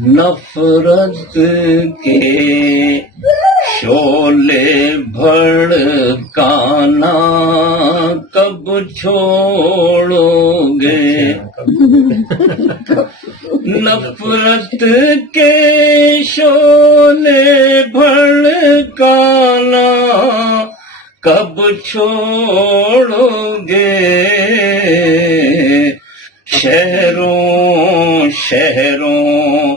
نفرت کے شعلے بھڑکانا کب چھوڑو گے؟ نفرت کے شعلے بھڑکانا کب چھوڑو گے؟ شہروں شہروں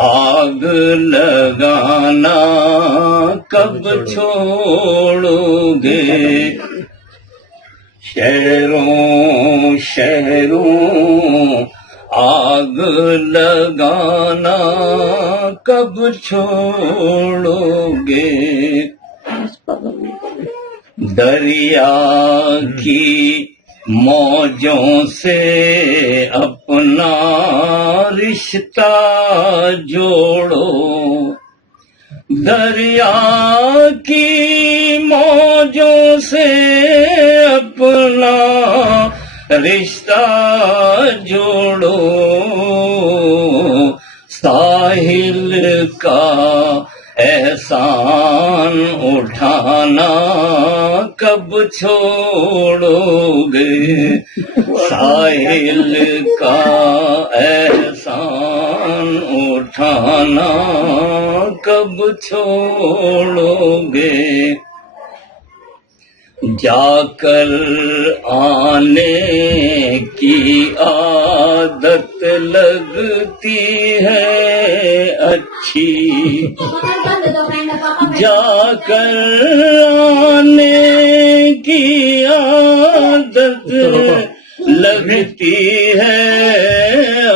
آگ لگانا کب چھوڑو گے؟ شہروں شہروں آگ لگانا کب چھوڑو گے؟ دریا کی موجوں سے اپنا رشتہ جوڑو، دریا کی موجوں سے اپنا رشتہ جوڑو، ساحل کا احسان اٹھانا کب چھوڑو گے؟ ساحل کا احسان اٹھانا کب چھوڑو گے؟ جا کر آنے کی عادت لگتی ہے اچھی، جا کر آنے کی عادت لگتی ہے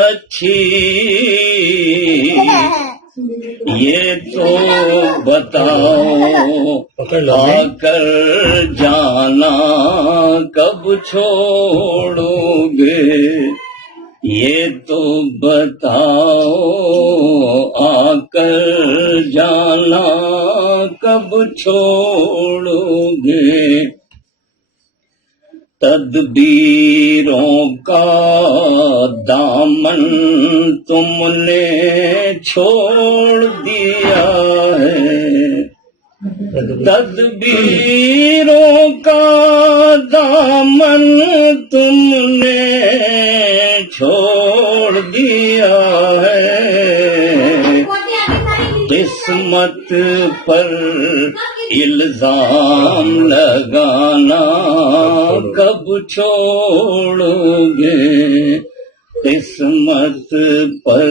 اچھی، یہ تو بتاؤ آ کر جانا کب چھوڑو گے؟ یہ تو بتاؤ آ کر جانا کب چھوڑو گے؟ تدبیروں کا دامن تم نے چھوڑ دیا ہے، تدبیروں کا دامن تم نے چھوڑ دیا ہے، قسمت پر الزام لگانا کب چھوڑو گے؟ قسمت پر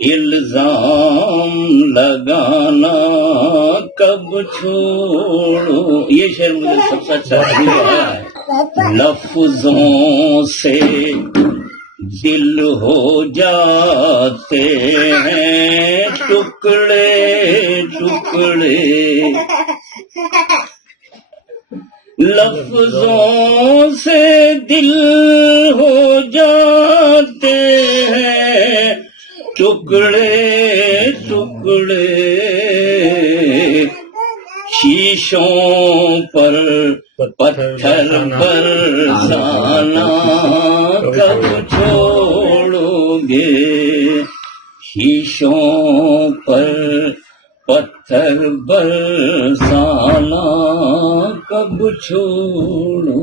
الزام لگانا کب چھوڑو؟ یہ شعر مجھے سب سے اچھا لگا ہے۔ لفظوں سے دل ہو جاتے ہیں ٹکڑے ٹکڑے، لفظوں سے دل ہو جاتے ہیں ٹکڑے ٹکڑے، شیشوں پر پتھر برسانا کب چھوڑو گے؟ شیشوں پر پتھر برسانا کب چھوڑو؟